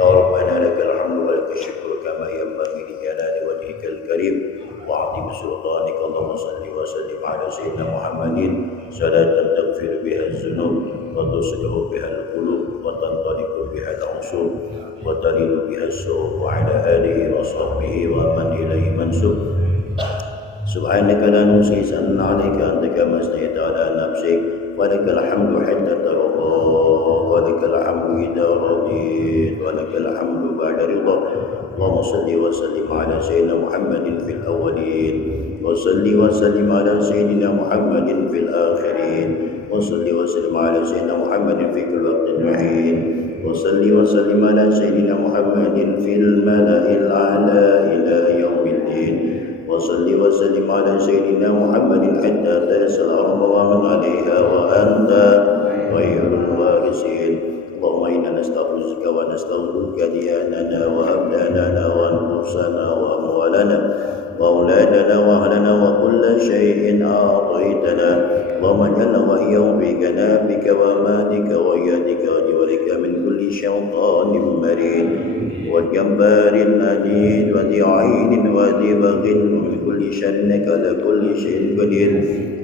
يا ربنا لك الحمد ولك الشكر كما ينبغي لجلال وجهك الكريم وعظيم سلطانك. اللهم صل وسلم على سيدنا محمد صلاة تغفر بها الذنوب وتصلح بها القلوب وتنطلق بها العصور وتلين بها السوء وعلى آله وصحبه ومن إليه منسوب. سبحانك لا نحصي ثناء عليك أنت كما أثنيت على نفسك ولك الحمد حتى ترضى ولك الحمد إذا رضيت ولك الحمد بعد رضا. اللهم صل وسلم على سيدنا محمد في الأولين وصل وسلم على سيدنا محمد في الآخرين وصل وسلم على سيدنا محمد في كل وقت وحين وصل وسلم على سيدنا محمد في الملأ الأعلى إلى يوم الدين وصل وسلم على سيدنا محمد حتى ترث الأرض ومن عليها وأنت خير الوارثين. اللهم إنا نستغفرك ونستغفرك دياننا وأبداننا وأنفسنا وأموالنا وأولادنا وأهلنا وكل شيء أعطيتنا. اللهم اجعلنا وإياهم في جنابك وأمانك ويدك وجوارك من كل شيطان مريد وجبار عنيد وذي عين وذي بغ ومن كل شر إنك على كل شيء قدير.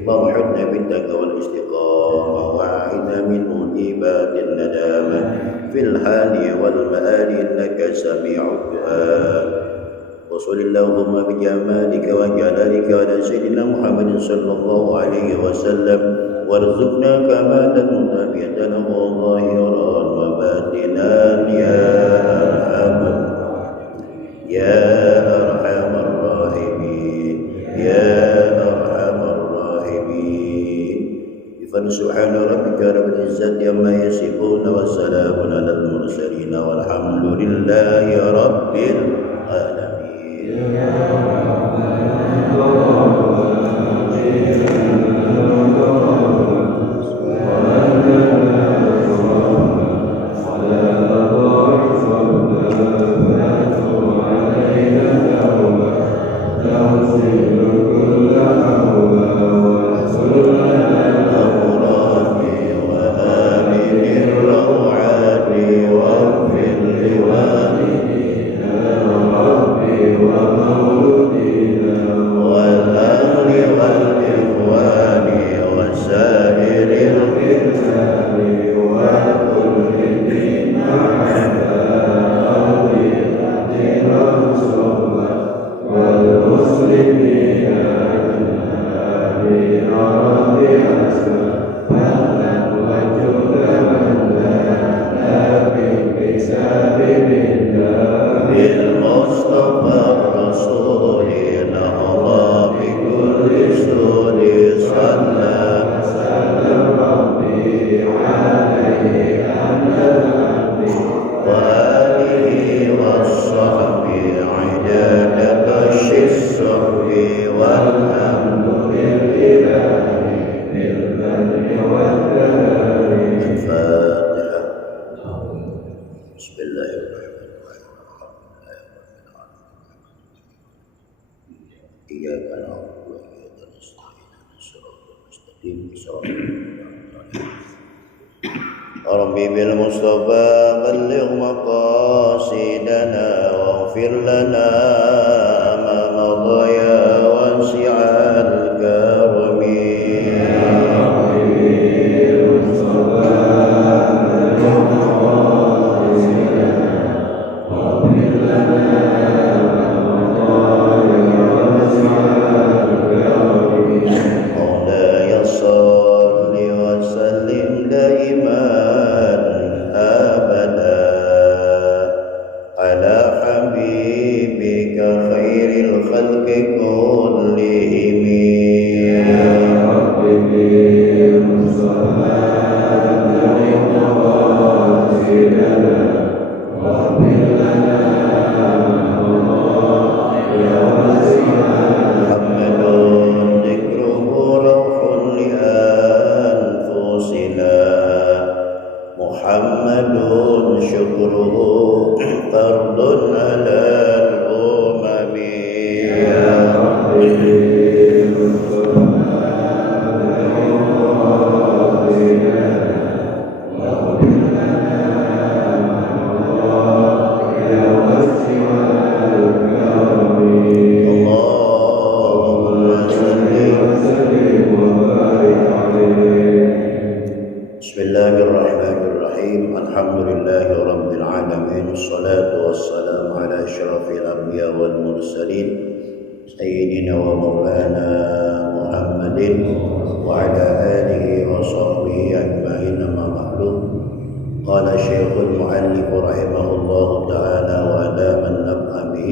اللهم احفظنا بالتقوى والاستقامة وأعذنا من موجبات الندامة في الحال والمآل إنك سميع الدعاء. وصل اللهم بجمالك وجلالك على سيدنا محمد صلى الله عليه وسلم وارزقنا كمالا متابعة له ظاهرا وباطنا يا أرحم الراحمين يا أرحم الراحمين. سبحان ربك رب العزة عما يصفون وسلام على المرسلين والحمد لله رب العالمين. ربي بالمصطفى بلغ مقاصدنا واغفر لنا ما مضى يا واسع الكرم. على حبيبك خير الأنبياء والمرسلين سيدنا ومولانا محمد وعلى آله وصحبه أجمعين. أما بعد، قال الشيخ المؤلف رحمه الله تعالى وأدام النفع به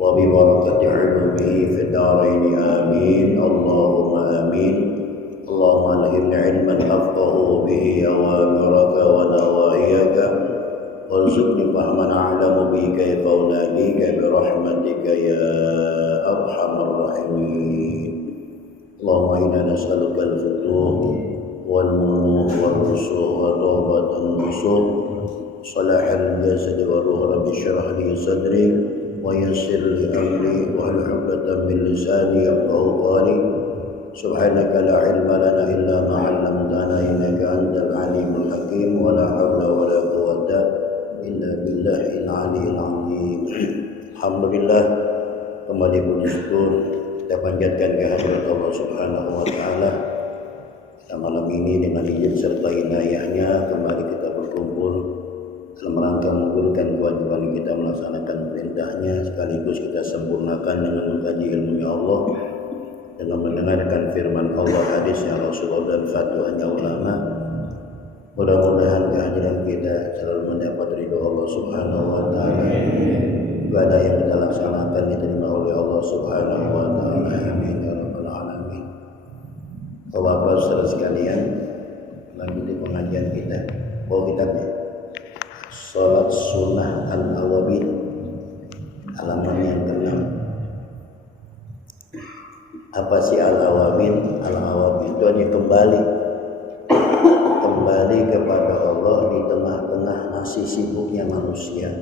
وببركة علومه في الدارين آمين اللهم آمين. اللهم ألهمنا علما أفقه به أوامرك ونواهيك وارزقني فهما أعلم به كيف أناديك برحمتك يا أرحم الراحمين. اللهم إنا نسألك الفتوح والمنوح والرسوخ وتوبة النصوح صلاح الجسد والروح. رب اشرح لي صدري ويسر لي أمري واحلل عقدة من لساني يفقهوا قولي. سبحانك لا علم لنا إلا ما علمتنا إنك أنت العليم الحكيم. ولا حول ولا قوة إلا بالله العلي العظيم. Alhamdulillah, kembali bersyukur kita panjatkan kehadirat Allah Subhanahu wa taala. Malam ini dengan izin serta inayahnya kembali kita berkumpul dalam rangka menggugurkan kewajiban kita melaksanakan perintahnya, sekaligus kita sempurnakan dengan mengkaji ilmunya Allah, dengan mendengarkan firman Allah, hadisnya Rasulullah dan fatwanya ulama. Mudah-mudahan kehadiran kita selalu mendapat ridho Allah Subhanahu wa taala. Ibadah yang kita laksanakan diterima oleh Allah Subhanahu wa taala. Amin ya rabbal alamin. Bapak-bapak saudara sekalian, lanjut pengajian kita. Bawa kitabnya. Salat sunnah al-awabin, halaman yang ke-6. Apa sih al-awabin? Al-awabin itu hanya kembali kepada Allah di tengah-tengah masih sibuknya manusia.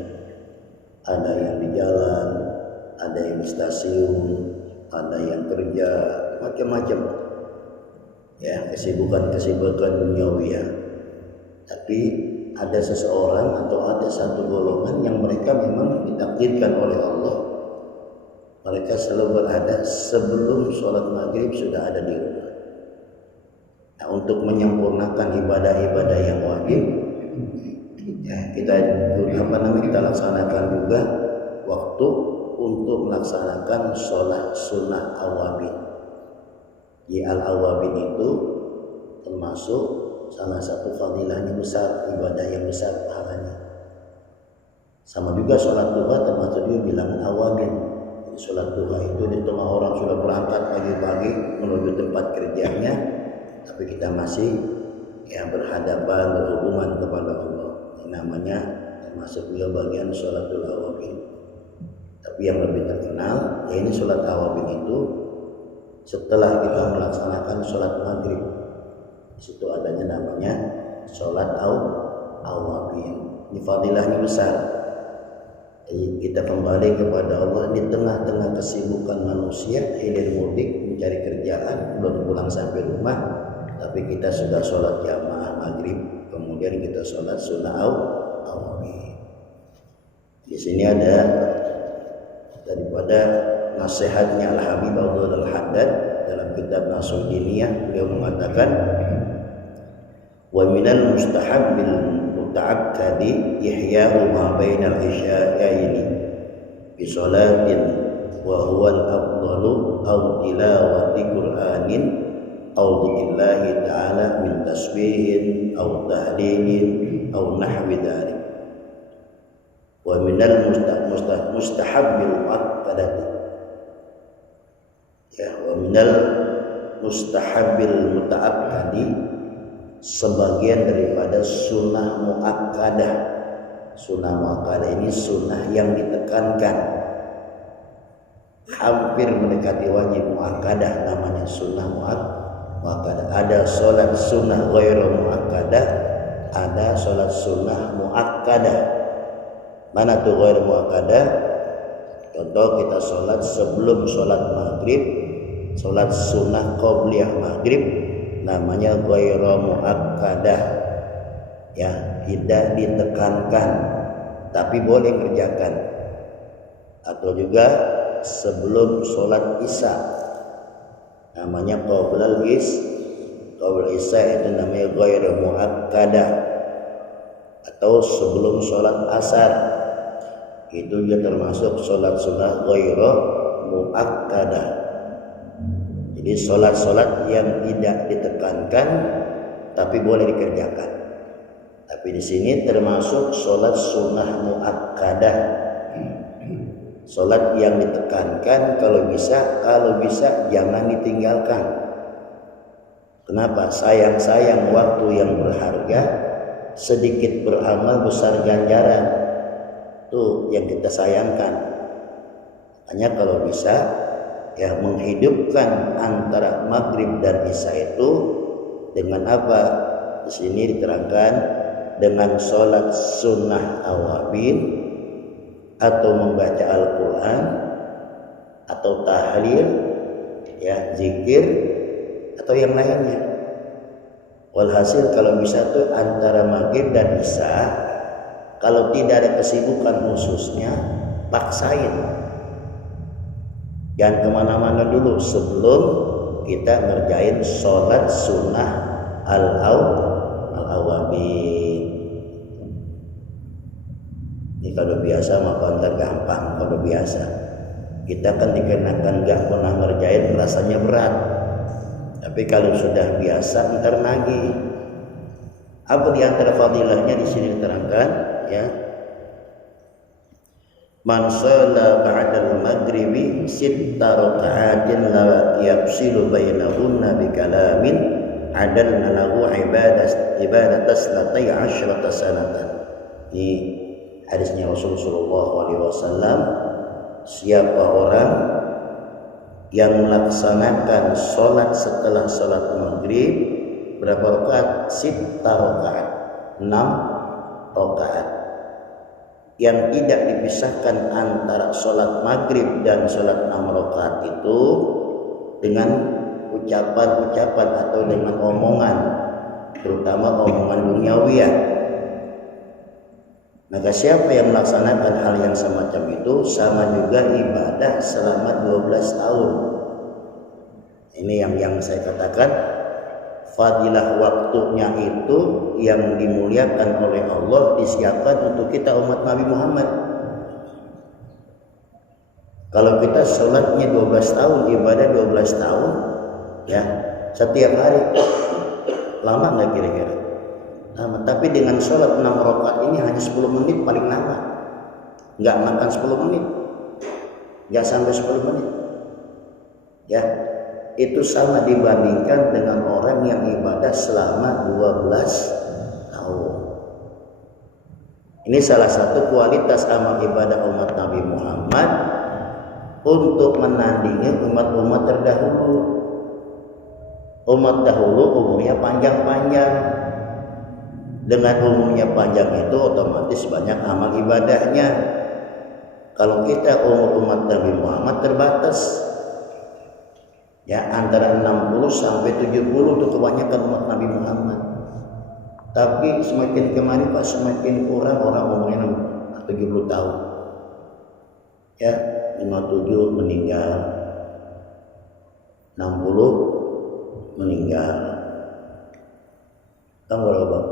Ada yang di jalan, ada yang di stasiun, ada yang kerja, macam-macam. Ya, kesibukan duniawi ya. Tapi ada seseorang atau ada satu golongan yang mereka memang ditakdirkan oleh Allah. Mereka selalu berada sebelum sholat maghrib sudah ada di rumah. Nah, untuk menyempurnakan ibadah-ibadah yang wajib, ya, kita laksanakan juga waktu untuk melaksanakan sholat sunnah awabin. Di al-awabin itu termasuk salah satu fadilahnya besar, ibadah yang besar pahalanya. Sama juga sholat duha termasuk juga bilangan awabin. Sholat duha itu di tengah orang sudah berangkat pagi-pagi menuju tempat kerjanya, tapi kita masih berhadapan, berhubungan kepada Allah. Ini namanya termasuk juga bagian sholatul awabin. Tapi yang lebih terkenal, ini sholat awabin itu setelah kita melaksanakan sholat maghrib. Di situ adanya namanya sholat awabin. Ini fadilahnya besar. Jadi kita kembali kepada Allah di tengah-tengah kesibukan manusia, hilir mudik, mencari kerjaan, belum pulang sampai rumah, tapi kita sudah sholat jamaah maghrib, kemudian kita sholat sunnah awabin. Di sini ada daripada nasihatnya Al-Habib Abdul Al-Haddad dalam kitab Nasruddiniyah, beliau mengatakan, wa minal mustahabbil muta'akkadi ihya'u ma bainal isyaa'aini bi sholatin wa huwa al-afdalu aw tilawati qur'anin aw dzikrillahi ta'ala min tasbihin aw tahlilin aw nahwi dzalik. Wa minal mustahabbil mu'akkadati, ya, wa minal mustahabbil muta'akkadi, sebagian daripada sunnah mu'akkadah. Sunnah mu'akkadah ini sunnah yang ditekankan, hampir mendekati wajib mu'akkadah, namanya sunnah mu'akkadah. Ada sholat sunnah ghairu mu'akkadah, ada sholat sunnah mu'akkadah. Mana tuh ghairu mu'akkadah? Contoh kita sholat sebelum sholat maghrib, sholat sunnah qobliyah maghrib, namanya ghairu muakkadah, ya, tidak ditekankan tapi boleh kerjakan. Atau juga sebelum sholat isya, namanya qoblal isya, itu namanya ghairu muakkadah. Atau sebelum sholat asar, itu dia termasuk sholat sunnah ghairu muakkadah. Jadi sholat yang tidak ditekankan tapi boleh dikerjakan. Tapi di sini termasuk sholat sunnah muakkadah. Sholat yang ditekankan kalau bisa jangan ditinggalkan. Kenapa? Sayang waktu yang berharga, sedikit beramal besar ganjaran. Itu yang kita sayangkan. Hanya kalau bisa ya menghidupkan antara maghrib dan isya itu dengan apa? Di sini diterangkan dengan sholat sunnah awabin atau membaca Al-Quran atau tahlil, ya zikir atau yang lainnya. Walhasil kalau bisa tuh antara maghrib dan isya, kalau tidak ada kesibukan khususnya, paksain. Jangan kemana-mana dulu sebelum kita ngerjain sholat sunnah al-awabin. Ini kalau biasa mah konter gampang. Kalau biasa kita kan dikenakan gak pernah ngerjain rasanya berat. Tapi kalau sudah biasa ntar nagih. Apa di antara fadilahnya di sini diterangkan ya. Man shalla ba'dal maghribi sitta raka'atin la yafsilu bainahunna bi kalamin adalna lahu ibadatas latai asyrata sanatan. Ini hadisnya Rasulullah SAW. Siapa orang yang melaksanakan sholat setelah sholat maghrib, berapa rakaat? Sitta rakaat, 6 rakaat, yang tidak dipisahkan antara sholat maghrib dan sholat 6 rakaat itu dengan ucapan-ucapan atau dengan omongan, terutama omongan duniawiyah. Maka siapa yang melaksanakan hal yang semacam itu sama juga ibadah selama 12 tahun. Ini yang saya katakan fadilah waktunya itu yang dimuliakan oleh Allah disiapkan untuk kita umat Nabi Muhammad. Kalau kita sholatnya 12 tahun, ibadah 12 tahun ya, setiap hari, lama nggak kira-kira? Lama. Tapi dengan sholat 6 rakaat ini hanya 10 menit paling lama. Nggak makan 10 menit, nggak sampai 10 menit ya. Itu sama dibandingkan dengan orang yang ibadah selama 12 tahun. Ini salah satu kualitas amal ibadah umat Nabi Muhammad untuk menandingi umat-umat terdahulu. Umat dahulu umurnya panjang-panjang. Dengan umurnya panjang itu otomatis banyak amal ibadahnya. Kalau kita umur umat Nabi Muhammad terbatas. Ya, antara 60 sampai 70 itu kebanyakan umat Nabi Muhammad. Tapi semakin kemari Pak, semakin kurang orang umurnya 70 tahun. Ya, 57 meninggal, 60 meninggal. Kamu berapa Bang?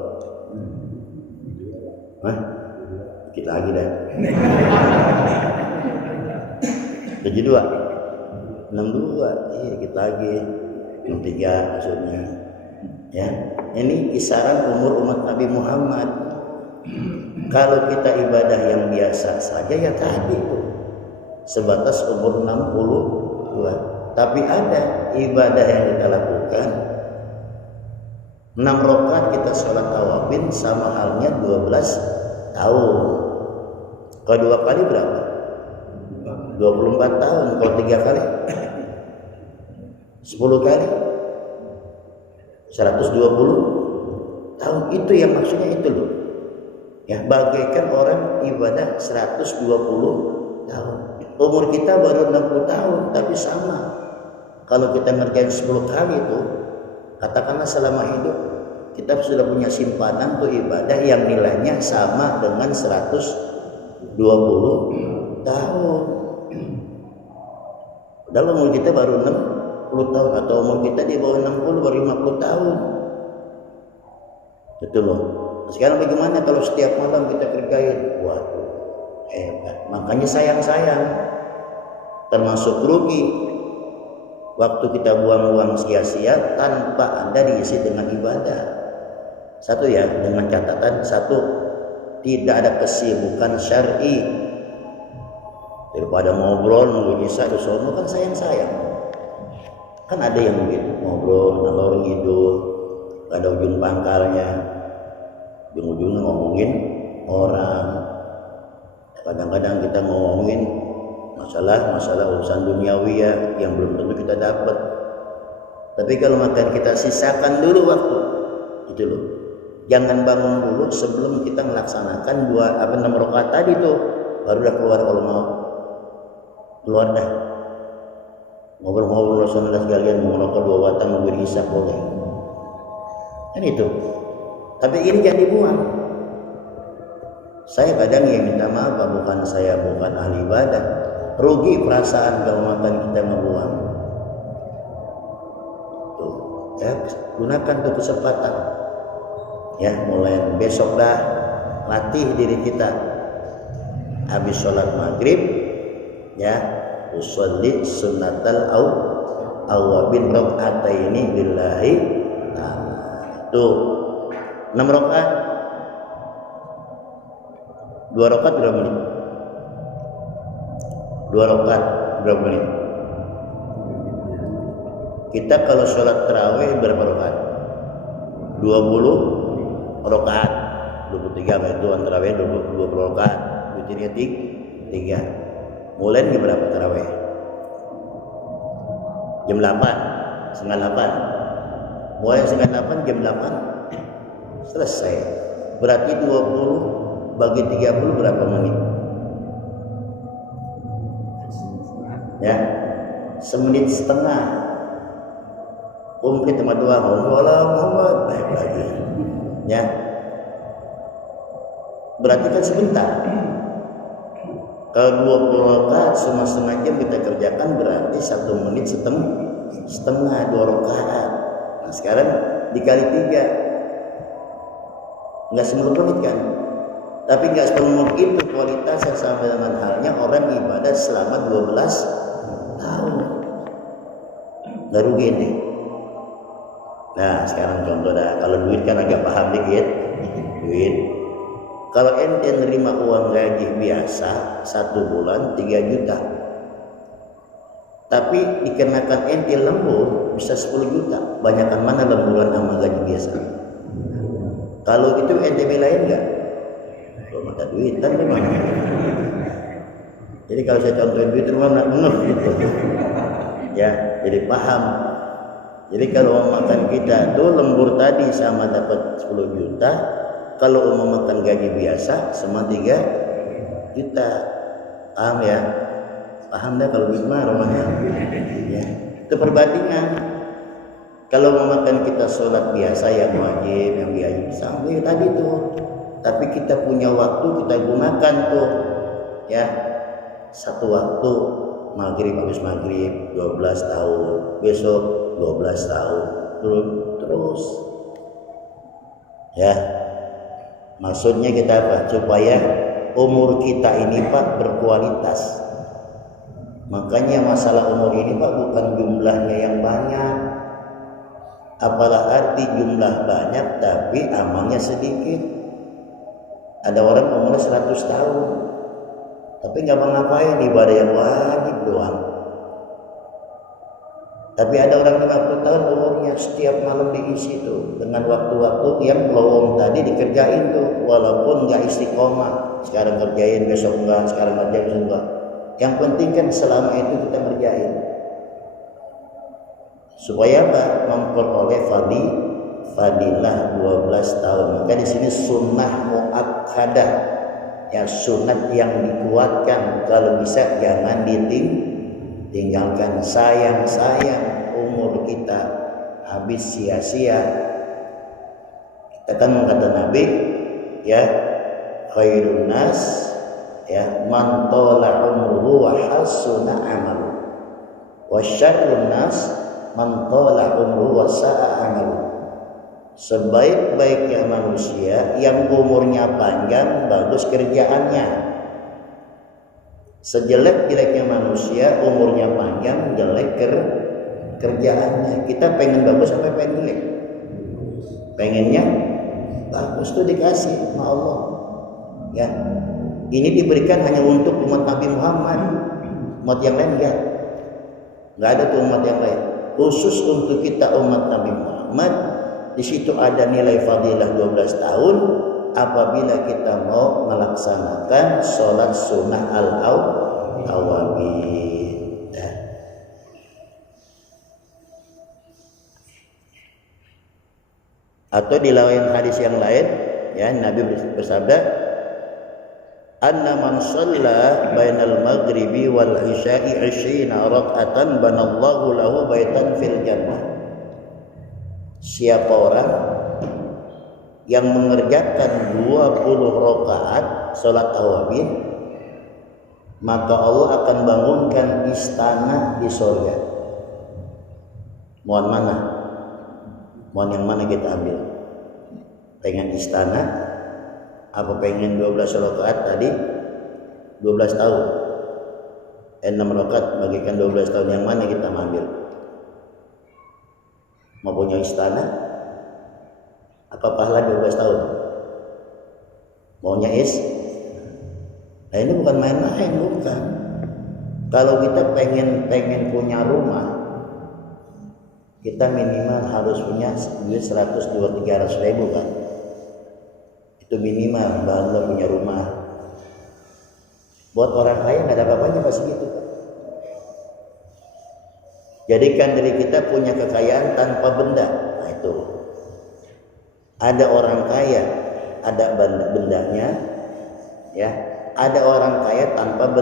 Hah? Dikit lagi dah. 72 62, iya dikit lagi, 63 maksudnya. Ya, ini kisaran umur umat Nabi Muhammad. Kalau kita ibadah yang biasa saja ya tadi tuh sebatas umur 62. Tapi ada ibadah yang kita lakukan 6 rakaat kita sholat tawabin sama halnya 12 tahun. Kalau 2 kali berapa? 24 tahun. Kalau 3 kali 10 kali 120 tahun. Itu yang maksudnya itu loh ya, bagaikan orang ibadah 120 tahun. Umur kita baru 60 tahun tapi sama. Kalau kita ngerjain 10 kali itu, katakanlah selama hidup kita sudah punya simpanan tuh ibadah yang nilainya sama dengan 120 tahun. Padahal umur kita baru 60 tahun atau umur kita di bawah 60 baru 50 tahun. Betul loh. Sekarang bagaimana kalau setiap malam kita kerjain? Waduh, Makanya sayang-sayang, termasuk rugi waktu kita buang-buang sia-sia tanpa Anda diisi dengan ibadah. Satu ya, dengan catatan satu, tidak ada kesibukan syar'i. Daripada ngobrol nunggu isya di sono kan sayang-sayang. Kan ada yang begitu, ngobrol ngalor ngidul, gak ada ujung pangkalnya, ujung-ujungnya ngomongin orang. Kadang-kadang kita ngomongin masalah urusan duniawi ya, yang belum tentu kita dapat. Tapi kalau makan kita sisakan dulu waktu itu loh. Jangan bangun dulu sebelum kita melaksanakan 6 rakaat tadi tuh, baru dah keluar. Kalau mau keluar dah ngobrol-ngobrol Rasulullah sekalian, mau rokok 2 batang nunggu isya boleh kan itu. Tapi ini jangan dibuang. Saya kadang yang minta maaf, bukan saya bukan ahli ibadah, rugi perasaan kalau makan kita ngebuang tuh ya. Gunakan tuh kesempatan ya, mulai besok dah latih diri kita. Habis sholat maghrib ya, usolli sunnatal awabin rakaataini lillahi ta'ala. Tuh 6 rakaat, 2 rakaat berapa menit? 2 rakaat berapa menit? Kita kalau sholat tarawih berapa rakaat? 20 rakaat, 23 itu antara 20 rakaat, witirnya 3. Mulai jam berapa tarawih? Jam 8, setengah 8. Mulai setengah 8, jam 8 selesai. Berarti 20 bagi 30 berapa menit? Ya, 1,5 menit. Kita sama doa Muhammad baik lagi. Ya, berarti kan sebentar. Kalau 20 rakaat setengah jam kita kerjakan, berarti 1 menit setengah 2 rakaat. Nah sekarang dikali 3, nggak 10 menit kan? Tapi nggak 10 menit itu kualitasnya sama dengan halnya orang ibadah selama 12 tahun. Nggak rugi nih. Nah sekarang contoh dah, kalau duit kan agak paham dikit. Duit, kalau ente nerima uang gaji biasa 1 bulan 3 juta, tapi dikenakan ente lembur bisa 10 juta. Banyakan mana lemburan sama gaji biasa? Kalau itu ente belain nggak? Kalau mata duitan memang. Jadi kalau saya contohin duit rumah nak gitu. Ya, jadi paham. Jadi kalau makan kita tuh lembur tadi sama dapat 10 juta, kalau mau makan gaji biasa sama 3 juta. Paham ya? Paham dah kalau gimana rumahnya? Ya, itu perbandingan. Kalau mau makan kita sholat biasa yang wajib, yang biasa sampai tadi tuh. Tapi kita punya waktu, kita gunakan tuh. Ya, satu waktu maghrib, habis maghrib 12 tahun, besok 12 tahun, terus ya. Maksudnya kita apa? Supaya umur kita ini Pak berkualitas. Makanya masalah umur ini Pak bukan jumlahnya yang banyak, apalah arti jumlah banyak tapi amalnya sedikit. Ada orang umur 100 tahun tapi nggak ngapain, ibadah yang wajib doang. Tapi ada orang 50 tahun umurnya, setiap malam diisi tuh dengan waktu-waktu yang lowong tadi dikerjain tuh, walaupun nggak istiqomah. Sekarang kerjain, besok enggak, sekarang kerjain, besok enggak. Yang penting kan selama itu kita kerjain. Supaya apa? Memperoleh fadilah 12 tahun. Maka di sini sunnah muakkadah, ya sunat yang dikuatkan. Kalau bisa jangan tinggalkan. Sayang umur kita habis sia-sia. Kita kan kata Nabi ya, khairun nas ya man tala umruhu wa hasuna amalu, wa syarrun nas man tala umruhu wa sa'a amalu. Sebaik-baiknya manusia yang umurnya panjang, bagus kerjaannya. Sejelek-jeleknya manusia, umurnya panjang, jelek kerjaannya. Kita pengen bagus sampai pengen jelek. Pengennya bagus tuh dikasih sama Allah. Ya, ini diberikan hanya untuk umat Nabi Muhammad. Umat yang lain nggak ada tuh umat yang lain. Khusus untuk kita umat Nabi Muhammad, di situ ada nilai fadilah 12 tahun apabila kita mau melaksanakan sholat sunnah al-awabin. Atau di lain hadis yang lain, ya, Nabi bersabda, anna man shalla bainal maghribi wal isya'i 20 raka'atan banallahu lahu baitan fil jannah. Siapa orang yang mengerjakan 20 rakaat salat awabin, maka Allah akan bangunkan istana di surga. Mohon mana? Mohon yang mana kita ambil? Pengen istana apa pengen 12 rakaat tadi? 12 tahun. 6 rakaat bagikan 12 tahun, yang mana kita ambil? Mau punya istana apa pahala 12 tahun? Maunya nah ini bukan main-main, bukan. Kalau kita pengen punya rumah, kita minimal harus punya duit 100-300 ribu kan. Itu minimal baru punya rumah. Buat orang kaya nggak ada apa-apanya pas gitu. Jadikan diri kita punya kekayaan tanpa benda. Nah itu. Ada orang kaya, ada bendanya, ya. Ada orang kaya tanpa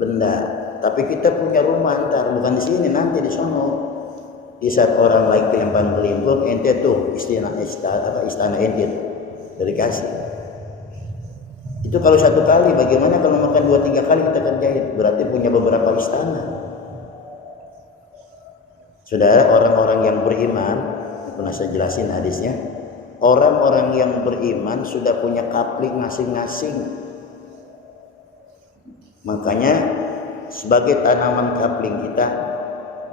benda. Tapi kita punya rumah ntar, bukan di sini, nanti di sono. Di saat orang lain kelimpang-kelimpang, ente tuh istana ente dari kasih. Itu kalau satu kali, bagaimana kalau makan 2-3 kali kita kerjain? Berarti punya beberapa istana. Saudara, orang-orang yang beriman, pernah saya jelasin hadisnya, orang-orang yang beriman sudah punya kapling masing-masing. Makanya sebagai tanaman kapling kita,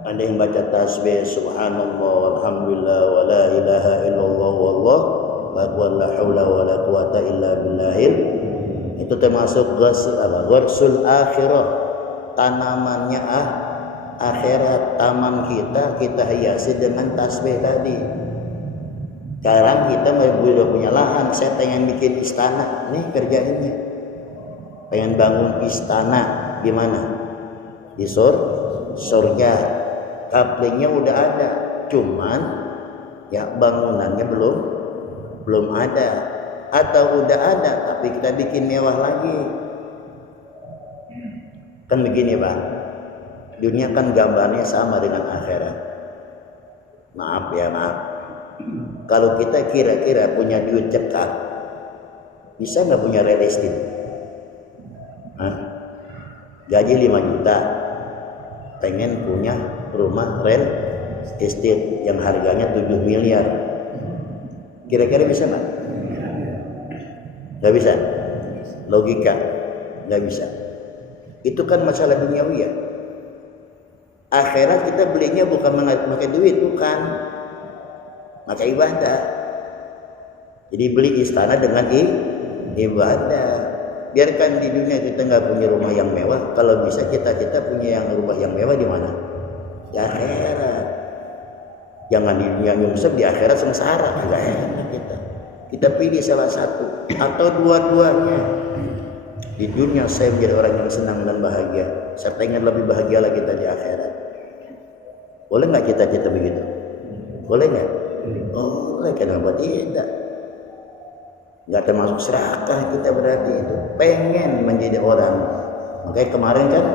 ada yang baca tasbih subhanallah alhamdulillah wa la ilaha illallah wallahu akbar la haula wa la quwata illa billahil. Itu termasuk gharsul akhirah, tanamannya akhirat. Taman kita hiasi dengan tasbih tadi. Sekarang kita udah punya lahan, saya pengen bikin istana, nih kerjainnya. Pengen bangun istana di mana? Di surga. Kaplingnya udah ada, cuman ya bangunannya belum ada. Atau udah ada tapi kita bikin mewah lagi. Kan begini Pak, dunia kan gambarnya sama dengan akhirat. Maaf. Kalau kita kira-kira punya duit cekak, bisa nggak punya real estate? Gaji 5 juta, pengen punya rumah real estate yang harganya 7 miliar. Kira-kira bisa nggak? Nggak bisa. Logika nggak bisa. Itu kan masalah duniawi ya. Akhirat kita belinya bukan pakai duit, bukan, pakai ibadah. Jadi beli istana dengan ibadah. Biarkan di dunia kita nggak punya rumah yang mewah, kalau bisa kita punya rumah yang mewah di mana? Di akhirat. Jangan di dunia nyungsep, di akhirat sengsara. Nggak enak kita. Kita pilih salah satu atau dua-duanya. Di dunia saya menjadi orang yang senang dan bahagia. Saya pengen lebih bahagia lagi kita di akhirat. Boleh nggak cita-cita begitu? Boleh nggak? Boleh. Kenapa tidak? Nggak termasuk serakah kita berarti itu. Pengen menjadi orang. Makanya kemarin kan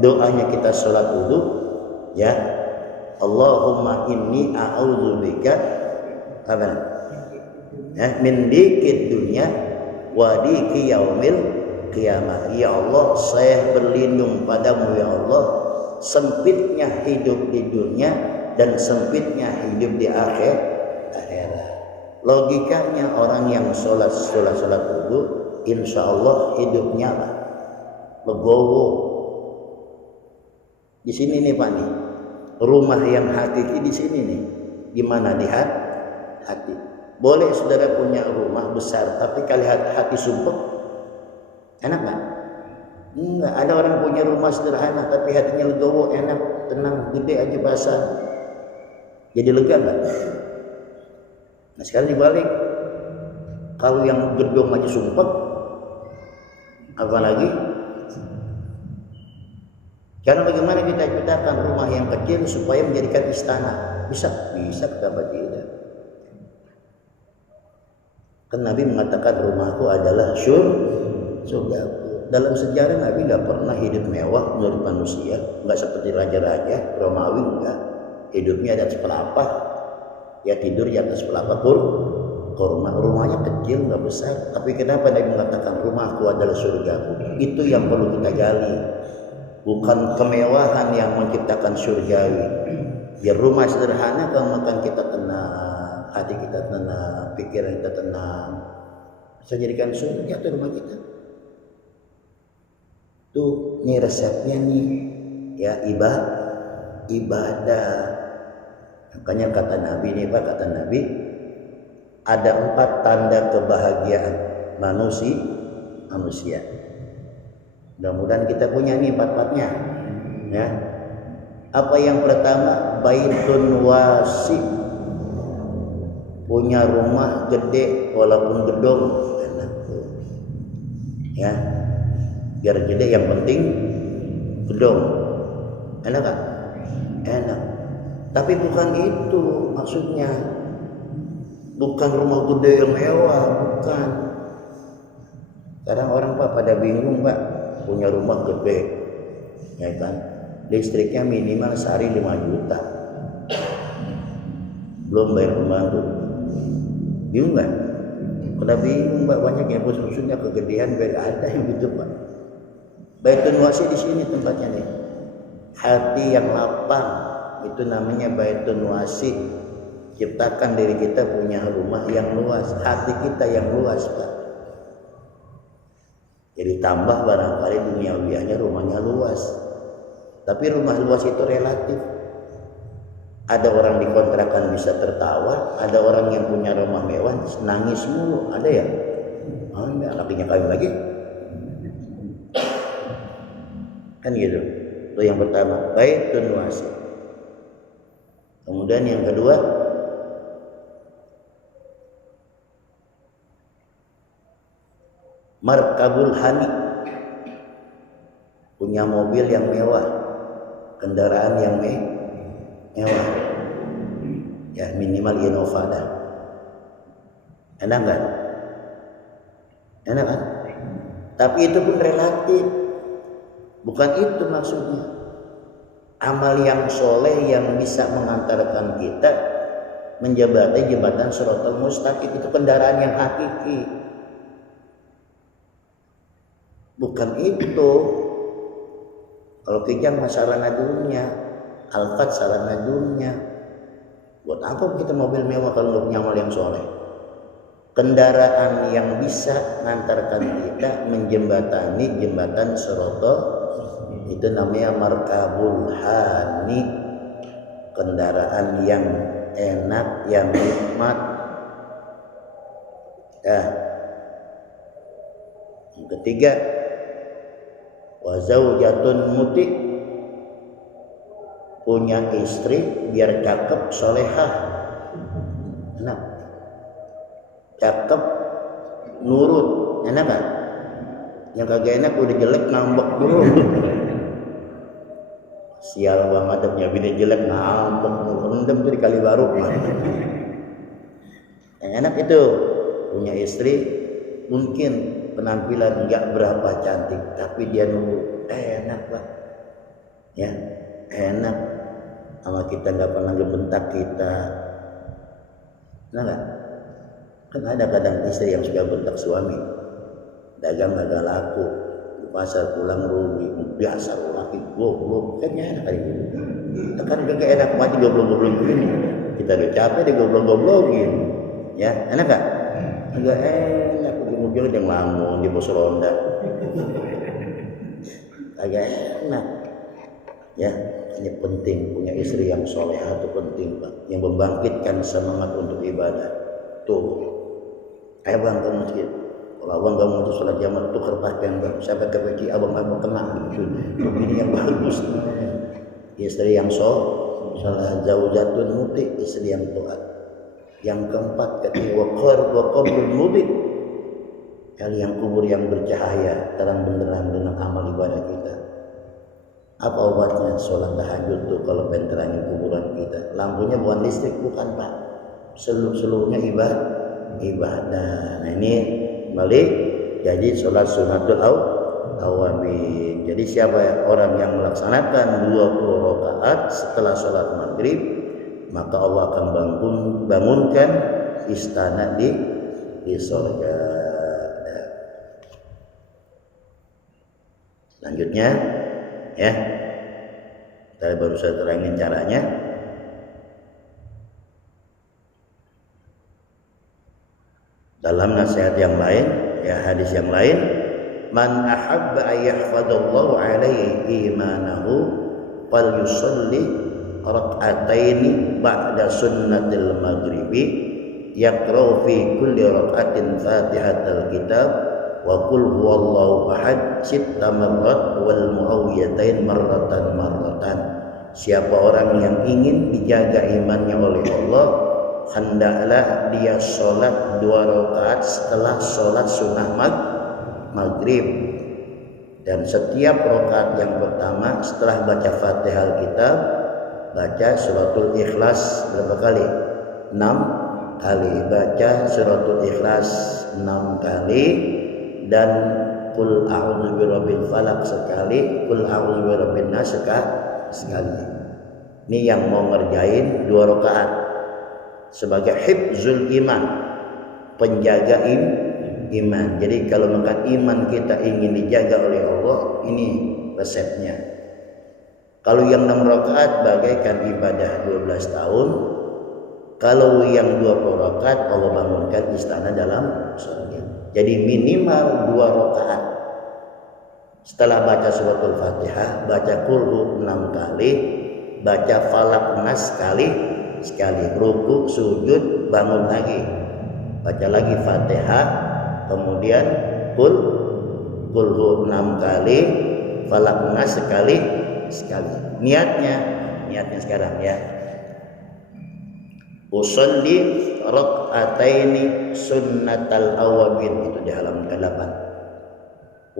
doanya kita sholat wudu, ya. Allahumma inni a'udzubika min dikid dunya wa diki yaumil qiyamah. Ya Allah, saya berlindung padamu ya Allah, sempitnya hidup di dunia dan sempitnya hidup di akhirat. Logikanya orang yang sholat wudu, insya Allah hidupnya legowo. Di sini nih Pak nih, rumah yang hakiki di sini nih. Di mana? Di hati. Boleh saudara punya rumah besar, tapi kali hati sumpek, enak nggak? Enggak. Ada orang punya rumah sederhana, tapi hatinya legowo, enak, tenang, gede aja basah. Jadi lega nggak? Nah sekarang dibalik, kalau yang gedung aja sumpek, apalagi? Karena bagaimana kita ciptakan rumah yang kecil supaya menjadikan istana? Bisa kenapa tidak? Kan Nabi mengatakan rumahku adalah surgaku. Dalam sejarah Nabi nggak pernah hidup mewah menurut manusia, nggak seperti raja-raja Romawi, enggak. Hidupnya di atas pelapa, ya tidur di atas pelapa kurma. Rumahnya kecil nggak besar, tapi kenapa Nabi mengatakan rumahku adalah surgaku? Itu yang perlu kita gali, bukan kemewahan yang menciptakan surgawi. Biar rumah sederhana, kalau makan kita tenang, hati kita tenang, pikiran kita tenang, bisa jadikan surga tuh rumah kita. Tuh, nih resepnya nih, ya ibadah. Makanya kata Nabi nih Pak, ada 4 tanda kebahagiaan manusia. Mudah-mudahan kita punya nih 4-4-nya. Ya. Apa yang pertama? Baitun wasi. Punya rumah gede walaupun gedung, enak tuh. Ya. Biar gede yang penting gedung. Enak kan? Enak. Tapi bukan itu maksudnya. Bukan rumah gede yang mewah, bukan. Sekarang orang Pak pada bingung Pak, punya rumah gede, ya kan? Listriknya minimal sehari 5 juta, belum bayar pembantu. Bingung nggak? Pada bingung Pak, banyak yang khususnya kegedean biar ada yang gitu Pak. Baitun wasi di sini tempatnya nih. Hati yang lapang itu namanya baitun wasi. Ciptakan diri kita punya rumah yang luas, hati kita yang luas Pak. Jadi tambah barangkali duniawianya rumahnya luas. Tapi rumah luas itu relatif. Ada orang di kontrakan bisa tertawa, ada orang yang punya rumah mewah nangis mulu, ada ya? Ada, lakinya kawin lagi. Kan gitu. Itu yang pertama, baitun wasi. Kemudian yang kedua, markabul hani, punya mobil yang mewah, kendaraan yang mewah, ya minimal Innova dah. Enak kan? Enak kan? Tapi itu pun relatif, bukan itu maksudnya. Amal yang soleh yang bisa mengantarkan kita menjabati jembatan Shiratal Mustaqim, itu kendaraan yang hakiki. Bukan itu. Kalau Kijang masalah dunia, Alphard sarana dunia. Buat apa kita mobil mewah kalau nggak punya amal yang soleh? Kendaraan yang bisa mengantarkan kita menjembatani jembatan Shiratal, itu namanya markabul hani, kendaraan yang enak, yang nikmat. Yang ketiga, wa zaujatun muti, punya istri biar cakep solehah. Enak, cakep nurut, enak kan? Yang kagak enak udah jelek ngambek dulu. Sial banget punya bini jelek ngambek rendem tuh di kali baru. Yang enak itu punya istri mungkin penampilan enggak berapa cantik, tapi dia nurut, enak Pak. Ya, enak. Sama kita enggak pernah ngebentak kita. Nah enggak? Kan ada kadang istri yang suka bentak suami. Dagang kagak laku, di pasar pulang rugi, biasa laki goblok, kan enak kali gitu. Kan kagak enak mati goblok-goblok gini. Kita udah capek di goblok-goblokin. Ya, enak enggak? Enggak enak. Mobil yang ngelamun di pos ronda. agak enak. Ya, ini penting punya istri yang solehah itu penting Pak, yang membangkitkan semangat untuk ibadah. Tuh, ayo bang ke masjid. Kalau abang gak mau sholat jamaah tuh kerpakan bang. Siapa kepeki abang kena gitu. Tuh ini yang bagus. Istri yang salah zaujatun muti, istri yang taat. Yang keempat ketika qabrul mudi, yang kubur yang bercahaya terang benderang dengan amal ibadah kita. Apa obatnya? Sholat tahajud tuh kalau penterangin kuburan kita. Lampunya bukan listrik, bukan Pak. Seluruhnya ibadah. Nah ini balik jadi sholat sunnatul awabin. Jadi siapa orang yang melaksanakan 20 rakaat setelah sholat maghrib, maka Allah akan bangunkan istana di surga. Selanjutnya ya, tadi baru saya terangin caranya. Dalam nasihat yang lain, ya hadis yang lain, man ahabba ayyahfadallahu alaihi imanahu fal yusalli rak'ataini ba'da sunnatil maghribi yaqra'u fi kulli rak'atin fatihatal kitab wa qul huwallahu ahad sitta marrat wal muawwiyatain marratan. Siapa orang yang ingin dijaga imannya oleh Allah, hendaklah dia sholat 2 rakaat setelah sholat sunnah maghrib, dan setiap rakaat yang pertama setelah baca Fatihah Kitab baca suratul Ikhlas berapa kali? 6 kali. Baca suratul Ikhlas 6 kali, dan Qul a'udzu birabbil falaq sekali, Qul a'udzu birabbin nas sekali. Ini yang mau ngerjain 2 rakaat sebagai hifzul iman, penjaga iman. Jadi kalau makan iman kita ingin dijaga oleh Allah, ini resepnya. Kalau yang 6 rakaat bagaikan ibadah 12 tahun. Kalau yang 20 rakaat Allah bangunkan istana dalam surga. Jadi minimal 2 rakaat. Setelah baca suratul Fatihah, baca Qul 6 kali, baca Falaq Nas sekali, ruku, sujud, bangun lagi, baca lagi Fatihah, kemudian Qul 6 kali, Falaq Nas sekali. Niatnya sekarang ya. Usolli rak'ataini sunnatal awabin, itu di halaman ke-8.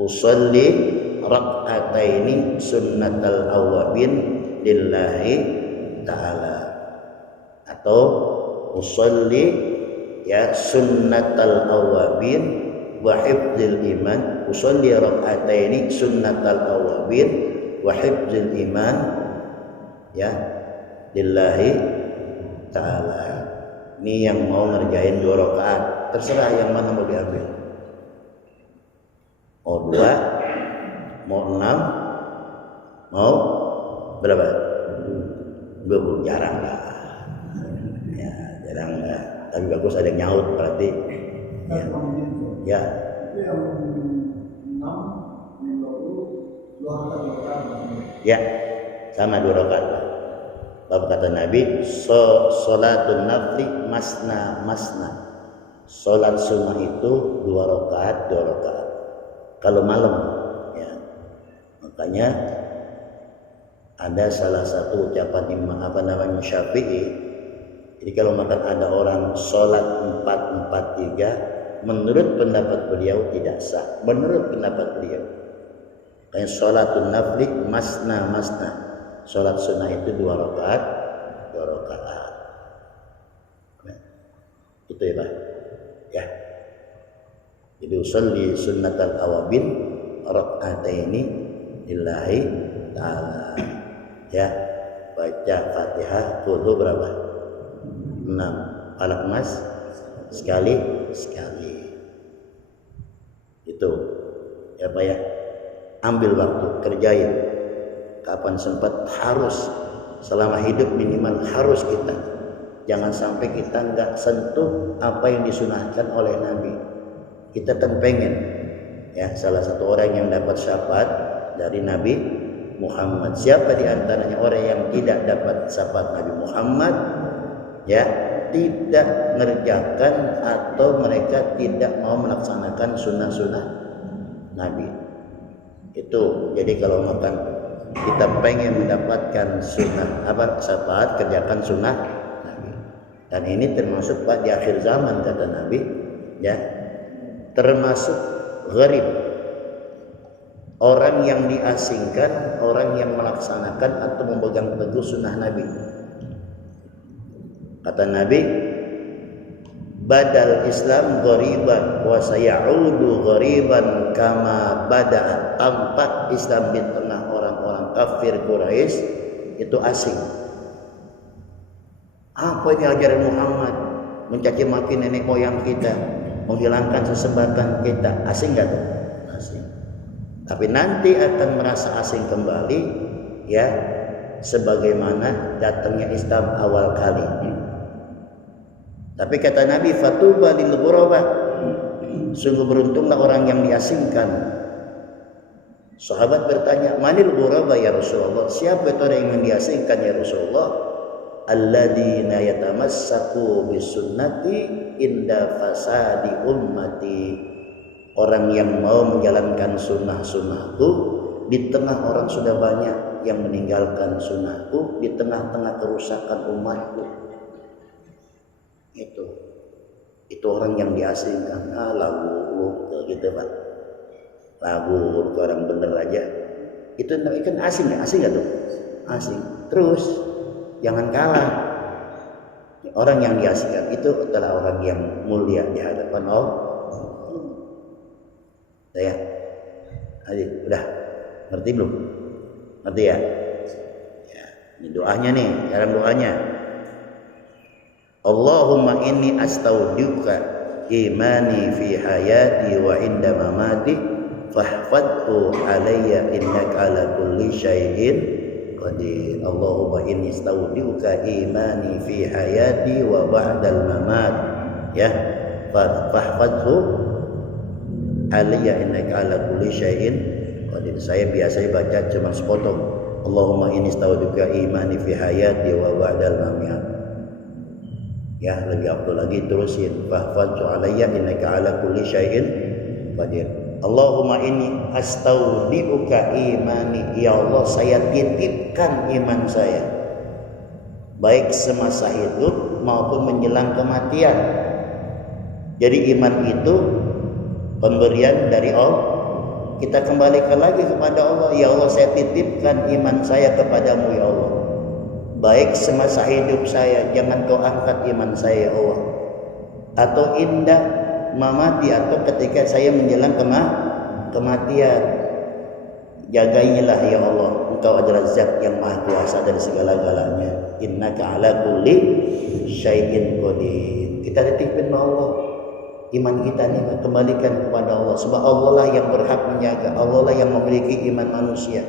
Usolli rak'ataini sunnatal awabin lillahi ta'ala, atau usolli ya sunnatal awabin wa hifdzil iman. Usolli rak'ataini sunnatal awabin wa hifdzil iman ya lillahi ta'ala. Ini yang mau ngerjain 2 rakaat, terserah yang mana mau diambil. Mau 2, mau 6, mau berapa? 20. Jarang lah. Ya, jarang lah. Tapi bagus ada yang nyaut berarti. Ya. Ya. Itu yang 6, 20, 2 rakaat. Ya, sama 2 rakaat. Bapak kata Nabi, sholatun nafli masna. Sholat sunnah itu 2 rakaat. Kalau malam, ya. Makanya ada salah satu ucapan Imam Syafi'i. Jadi kalau makan ada orang sholat 4-4-3, menurut pendapat beliau tidak sah. Menurut pendapat beliau, kayak sholatun nafli masna. Sholat sunnah itu 2 rakaat. Nah, itu ya Pak. Ya. Jadi usolli sunnatal awabin rak'ataini lillahi ta'ala. Ya. Baca Fatihah Qul berapa? 6. Falaq Nas sekali. Itu. Ya Pak ya. Ambil waktu, kerjain. Kapan sempat, harus selama hidup minimal harus kita. Jangan sampai kita nggak sentuh apa yang disunahkan oleh Nabi. Kita kan pengen ya, salah satu orang yang dapat syafaat dari Nabi Muhammad. Siapa di antaranya orang yang tidak dapat syafaat Nabi Muhammad, ya, tidak mengerjakan atau mereka tidak mau melaksanakan sunnah-sunnah Nabi. Itu jadi kalau makan kita pengen mendapatkan sunnah syafaat, kerjakan sunnah Nabi. Dan ini termasuk Pak di akhir zaman kata Nabi, ya, termasuk gharib, orang yang diasingkan, orang yang melaksanakan atau memegang teguh sunnah Nabi. Kata Nabi, badal Islam ghariban wa sayaudu ghariban kama bada'a. Tampak Islam di tengah orang-orang kafir Quraisy itu asing. Apa ini ajaran Muhammad? Mencaci maki nenek moyang kita, menghilangkan sesembahkan kita. Asing enggak tuh? Asing. Tapi nanti akan merasa asing kembali, ya, sebagaimana datangnya Islam awal kali. Tapi kata Nabi, fatuba lil ghuraba, sungguh beruntunglah orang yang diasingkan. Sahabat bertanya, manil ghuraba ya Rasulullah? Siapa itu orang yang diasingkan ya Rasulullah? Alladzina yatamassaku bisunnati inda fasadi ummati. Orang yang mau menjalankan sunnah-sunnahku di tengah orang sudah banyak yang meninggalkan sunnahku, di tengah-tengah kerusakan umatku. Itu orang yang diasingkan. Lagu gitu Pak, lagu orang bener aja itu kan asing ya, asing gak tuh? Asing. Terus jangan kalah, orang yang diasingkan itu adalah orang yang mulia di hadapan Allah. Ya, udah ngerti belum? Ngerti ya? Ya, ini doanya nih, cara doanya. Allahumma inni astaudiuka imani fi hayati wa inda mamati fahfadhu alayya innaka ala kulli syai'in qadir. Allahumma inni astaudiuka imani fi hayati wa ba'dal mamat, ya, fahfadhu alayya innaka ala kulli syai'in qadir. Saya biasa baca cuma sepotong. Allahumma inni astaudiuka imani fi hayati wa ba'dal mamat. Ya, lebih afdal lagi terusin, fahfadhu alayya innaka ala kulli syai'in qadir. Allahumma inni astaudiuka imani, ya Allah saya titipkan iman saya baik semasa hidup maupun menjelang kematian. Jadi iman itu pemberian dari Allah, kita kembalikan lagi kepada Allah. Ya Allah saya titipkan iman saya kepadamu ya Allah, baik semasa hidup saya, jangan kau angkat iman saya ya Allah, atau indah mamati, atau ketika saya menjelang kematian. Jagailah ya Allah, engkau adalah zat yang maha kuasa dari segala-galanya. Innaka ala kulli syai'in qadir. Kita titipin sama Allah iman kita ini, kembalikan kepada Allah, sebab Allah lah yang berhak menjaga, Allah lah yang memiliki iman manusia.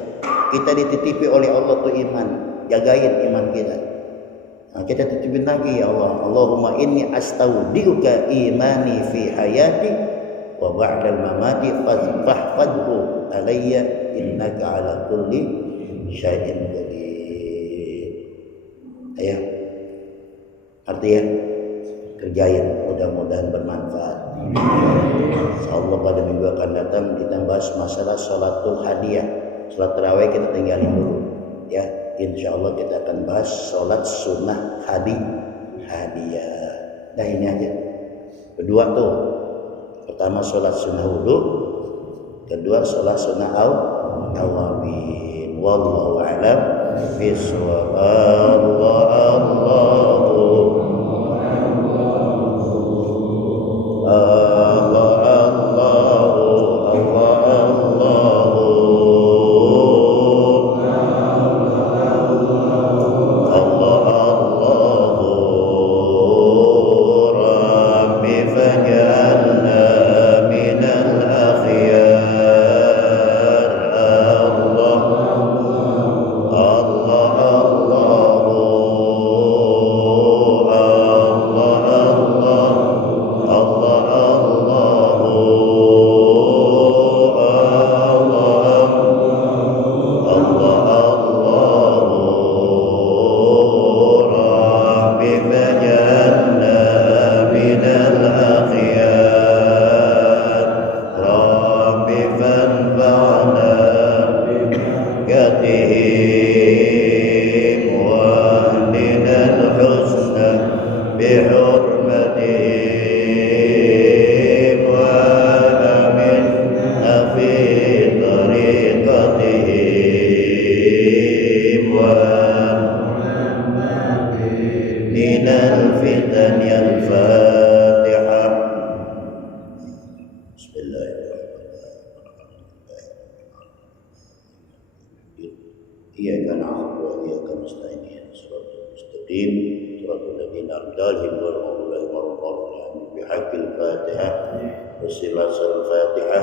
Kita dititipi oleh Allah tuh iman, jagain iman kita. Nah, kita titipin lagi ya Allah. Allahumma inni astaudiuka imani fi hayati wa ba'dal mamati fahfadhu alayya innaka ala kulli syai'in qadir. Ayo, artinya kerjain, mudah-mudahan bermanfaat. Insyaallah pada minggu akan datang kita bahas masalah sholatul hadiyah. Sholat tarawih kita tinggalin dulu, ya. Insyaallah kita akan bahas sholat sunnah hadiyah. Nah ini aja. Kedua tuh, pertama sholat sunnah wudu, kedua sholat sunnah awabin. Wallahu a'lam bishawab. Allah الفاتحة. بسم الله الرحمن الرحيم. إياك نعبد وإياك نستعين اهدنا الصراط المستقيم صراط الذين أنعمت عليهم غير المغضوب عليهم ولا الضالين. بحق الفاتحة وسلاس الفاتحة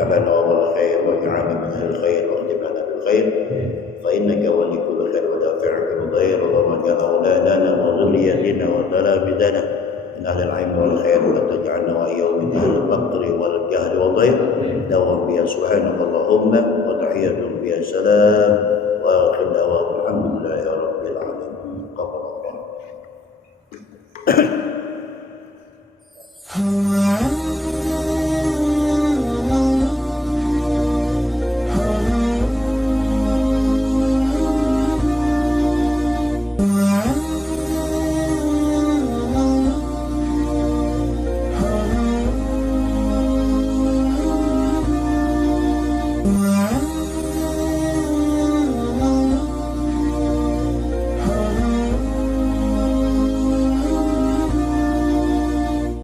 ربنا وهو الخير واجعلنا من أهل الخير واختم لنا بالخير فإنك ولي كل خير ودافع كل خير اللهم اجعل أولادنا وذريتنا وتلامذنا من أهل العلم والخير ولا تجعلنا وإياهم من أهل الفقر والجهل والضيق دوام بها سبحانك اللهم وتحية بها سلام وآخر دعواهم الحمد لله رب العالمين.